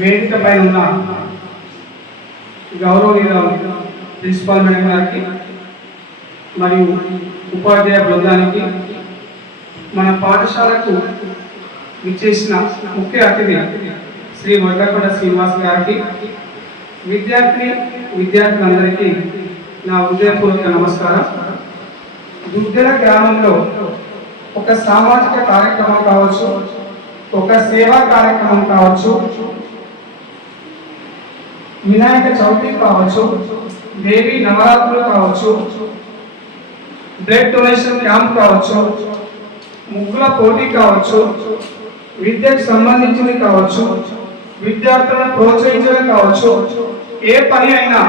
వేదిక పైన ఉన్న గౌరవనీయులు ప్రిన్సిపాల్ మేడం గారికి మరియు ఉపాధ్యాయ బృందానికి, మన పాఠశాలకు విచ్చేసిన ముఖ్య అతిథి శ్రీ వడ్లకొండ శ్రీనివాస్ గారికి, విద్యార్థులందరికీ నా హృదయపూర్వక నమస్కారం. దుగ్గల గ్రామంలో ఒక సామాజిక కార్యక్రమం కావచ్చు, ఒక సేవా కార్యక్రమం కావచ్చు, వినాయక చవితి కావచ్చు, దేవి నవరాత్రులు కావచ్చు, బ్లడ్ డొనేషన్ క్యాంప్ కావచ్చు, ముగ్గుల పోటీ కావచ్చు, విద్యకు సంబంధించింది కావచ్చు, విద్యార్థులను ప్రోత్సహించడం కావచ్చు, ఏ పని అయినా,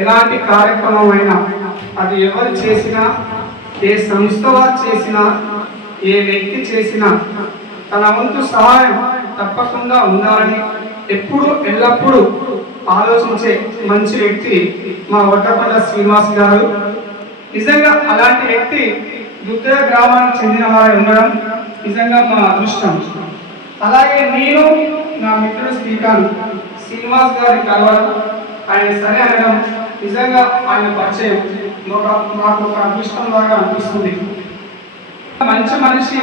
ఎలాంటి కార్యక్రమం అయినా, అది ఎవరు చేసినా, ఏ సంస్థ వారు చేసినా, ఏ వ్యక్తి చేసినా తన వంతు సహాయం తప్పకుండా ఉండాలని ఎల్లప్పుడూ ఆలోచించే మంచి వ్యక్తి మా వడ్లకొండ శ్రీనివాస్ గారు. నిజంగా అలాంటి వ్యక్తి దుగ్గల గ్రామానికి చెందిన వారు ఉండడం నిజంగా మా అదృష్టం. అలాగే నేను నా మిత్రుడు శ్రీనివాస్ గారి కలవడం, ఆయన సరే అనడం నిజంగా ఆయన పరిచయం మాకు ఒక అదృష్టం లాగా అనిపిస్తుంది. మంచి మనిషి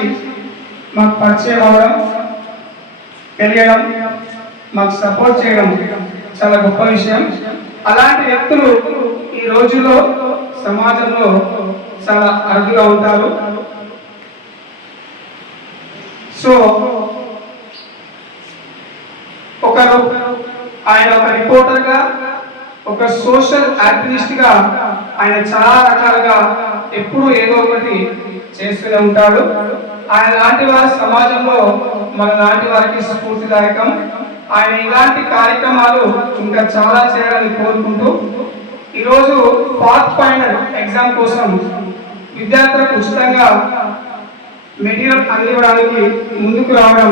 మాకు పరిచయం అవడం, తెలియడం, మాకు సపోర్ట్ చేయడం చాలా గొప్ప విషయం. అలాంటి వ్యక్తులు ఈ రోజుల్లో సమాజంలో చాలా అరుదుగా ఉంటారు. సో ఆయన ఒక రిపోర్టర్గా, ఒక సోషల్ యాక్టివిస్ట్గా ఆయన చాలా రకాలుగా ఎప్పుడూ ఏదో ఒకటి చేస్తూనే ఉంటాడు. ఆయన లాంటి వారి సమాజంలో మన లాంటి వారికి స్ఫూర్తిదాయకం. ఆయన ఇలాంటి కార్యక్రమాలు ఇంకా చాలా చేయాలని కోరుకుంటూ, ఈరోజు పాత్ ఫైండర్ ఎగ్జామ్ కోసం విద్యార్థులకు ఉచితంగా మెటీరియల్ అందివ్వడానికి ముందుకు రావడం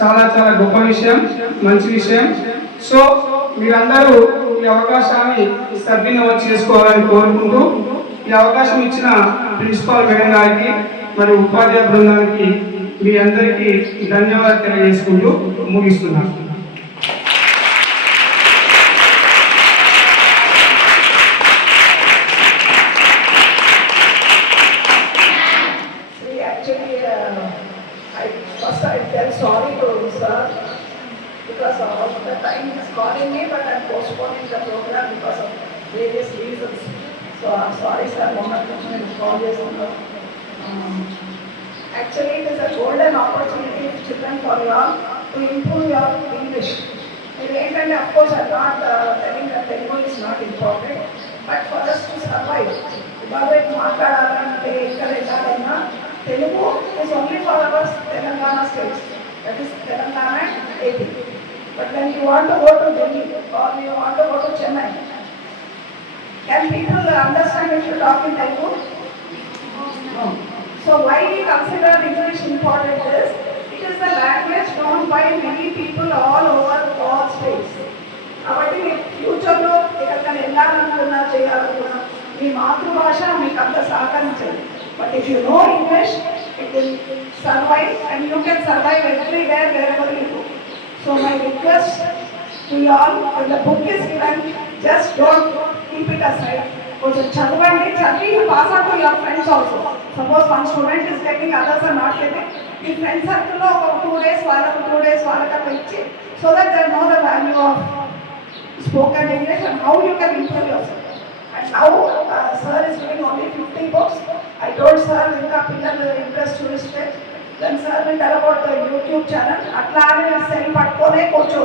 చాలా చాలా గొప్ప విషయం, మంచి విషయం. సో మీరందరూ ఈ అవకాశాన్ని సద్వినియోగం చేసుకోవాలని కోరుకుంటూ, ఈ అవకాశం ఇచ్చిన ప్రిన్సిపాల్ మేడం గారికి మరియు ఉపాధ్యాయ బృందానికి మీ అందరికీ ధన్యవాదాలు తెలియజేసుకుంటూ ముగిస్తున్నాను. I felt sorry to sir because of the time he is calling me, but I am postponing the program because of various reasons. So I am sorry sir, call this. Actually it is a golden opportunity for children for you all to improve your English. And of course I am not telling that Telugu is not important, but for us to survive. Telugu is only for our Telangana states, that is Telangana and AP. But when you want to go to Delhi or you want to go to Chennai, can people understand if you talk in Telugu? No. So why we consider English important is, it is the language known by many people all over all states. కాబట్టి ఫ్యూచర్లో ఎక్కడికైనా వెళ్ళాలనుకున్నా చేయాలనుకున్నా మీ మాతృభాష మీకు అంత సహకరించదు. But if you know English, it will survive and you can survive everywhere, wherever you go. So my request to you all, when the book is given, just don't keep it aside. Also, chadavandi, you pass on to your friends also. Suppose one student is getting, others are not getting. In friend circle, 2 days, 2 days, so that they know the value of spoken English and how you can improve yourself. And now sir is giving only 50 books. I told sir inka pillal interest చూస్తే then sir will tell about the YouTube channel. అట్లానే cell పట్టుకోనే కూర్చో.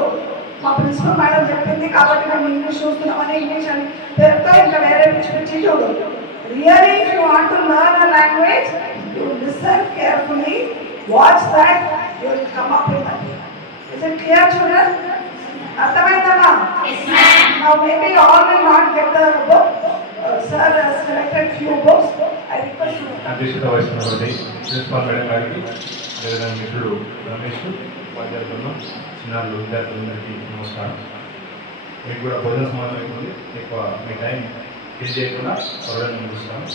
మా principal madam చెప్పింది కాబట్టి మేము English చూస్తున్నామని English అని పేరుతో ఇంకా వేరే పిచ్చి చూడు. Really, if you want to learn a language, you listen carefully, watch that, you will come up with that. Is it clear, children? అర్థమైందమ్మా? Yes ma'am. Now maybe all will not get the book. Sir has selected few books. I request you. అధ్యక్షత వహిస్తున్నటువంటి principal madam గారికి, లేదా మిత్రుడు రమేష్, ఉపాధ్యాయులను, చిన్నారులు, విద్యార్థులందరికీ నమస్కారం. మీకు కూడా భోజన సమాధానం అయిపోయింది. ఎక్కువ మీ టైం ఫిల్ చేయకుండా త్వరగా ముగిస్తాను.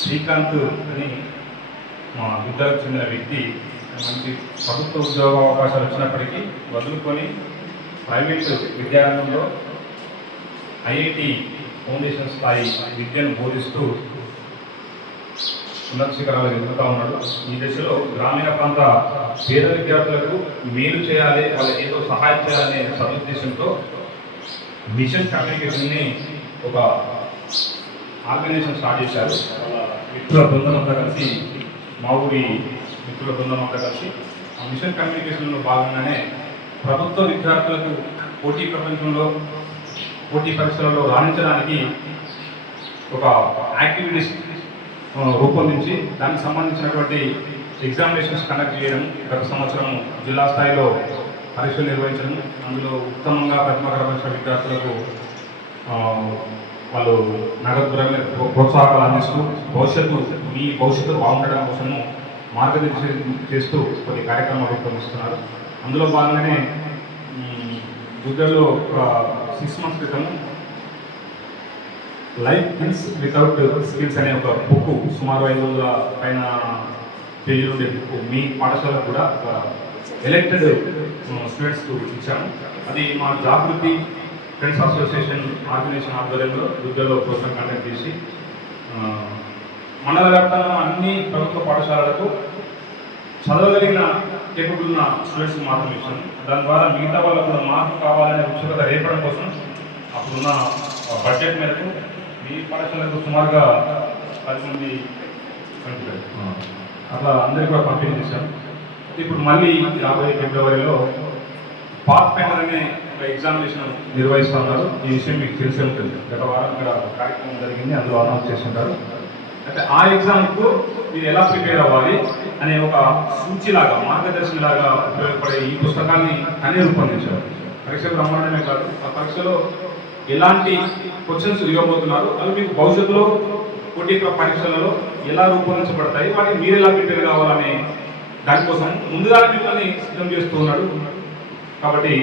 శ్రీకాంత్ అని మా విద్యార్థులకు చెందిన వ్యక్తి మంచి ప్రభుత్వ ఉద్యోగ అవకాశాలు వచ్చినప్పటికీ వదులుకొని ప్రైవేట్ విద్యారంగంలో ఐఐటి ఫౌండేషన్ స్థాయి విద్యను బోధిస్తూ ఉన్నత శిఖరాలు ఎదుగుతూ ఉన్నాడు. ఈ దశలో గ్రామీణ ప్రాంత పేద విద్యార్థులకు మేలు చేయాలి, వాళ్ళకి ఏదో సహాయం చేయాలనే సదుద్దేశంతో మిషన్ కమ్యూనికేషన్ని ఒక ఆర్గనైజేషన్ స్టార్ట్ చేశారు. వాళ్ళ మిత్రుల బృందం అంతా కలిసి, మా ఊరి మిత్రుల బృందం అంతా కలిసి ఆ మిషన్ కమ్యూనికేషన్లో భాగంగానే ప్రభుత్వ విద్యార్థులకు పోటీ ప్రపంచంలో పోటీ పరీక్షలలో రాణించడానికి ఒక యాక్టివిటీస్ రూపొందించి దానికి సంబంధించినటువంటి ఎగ్జామినేషన్స్ కండక్ట్ చేయడం, గత సంవత్సరం జిల్లా స్థాయిలో పరీక్షలు నిర్వహించడం, అందులో ఉత్తమంగా ప్రతిభ కనబరిచిన విద్యార్థులకు వాళ్ళు నగదు ప్రోత్సాహాలు అందిస్తూ మీ భవిష్యత్తు బాగుండడం కోసము మార్గదర్శనం చేస్తూ కొన్ని కార్యక్రమాలు రూపొందిస్తున్నారు. అందులో భాగంగానే గుడ్డల్లో ఒక 6 months క్రితం లైఫ్ స్కిల్స్ వితౌట్ స్కిల్స్ అనే ఒక బుక్, సుమారు 500 పైన పేజీలు ఉండే బుక్ మీ పాఠశాలకు కూడా ఎలక్టెడ్ స్టూడెంట్స్కు ఇచ్చాము. అది మా జాగృతి ఫ్రెండ్స్ అసోసియేషన్ ఆర్గనైజేషన్ ఆధ్వర్యంలో గుడ్డల్లో ప్రోగ్రాం కండక్ట్ చేసి మండల వ్యాప్తంగా అన్ని ప్రభుత్వ పాఠశాలలకు చదవగలిగిన కేపబుల్ ఉన్న స్టూడెంట్స్కి మాత్రం ఇచ్చాను. దాని ద్వారా మిగతా వాళ్ళకు కూడా మార్పు కావాలనే ఉత్సుకత రేపడం కోసం అప్పుడున్న బడ్జెట్ మేరకు ఈ పాఠశాలకు సుమారుగా 10 మంది అట్లా అందరికీ కూడా పంపిణీ చేశాను. ఇప్పుడు మళ్ళీ 50 ఫిబ్రవరిలో పాత్ ఫైండర్ అనే ఒక ఎగ్జామినేషన్ నిర్వహిస్తున్నారు. ఈ విషయం మీకు తెలిసే ఉంటుంది. గత వారం ఇక్కడ కార్యక్రమం జరిగింది, అందులో అనౌన్స్ చేస్తుంటారు. అయితే ఆ ఎగ్జామ్కు మీరు ఎలా ప్రిపేర్ అవ్వాలి అనే ఒక సూచిలాగా, మార్గదర్శిలాగా ఉపయోగపడే ఈ పుస్తకాన్ని అనే రూపొందించారు. పరీక్షకు రమ్మడమే కాదు, ఆ పరీక్షలో ఎలాంటి క్వశ్చన్స్ ఇవ్వబోతున్నారు, అవి మీకు భవిష్యత్తులో పోటీ పరీక్షలలో ఎలా రూపొందించబడతాయి, వాటిని మీరు ఎలా ప్రిపేర్ కావాలనే దానికోసం ముందుగానే మిమ్మల్ని సిద్ధం చేస్తూ ఉన్నాడు. కాబట్టి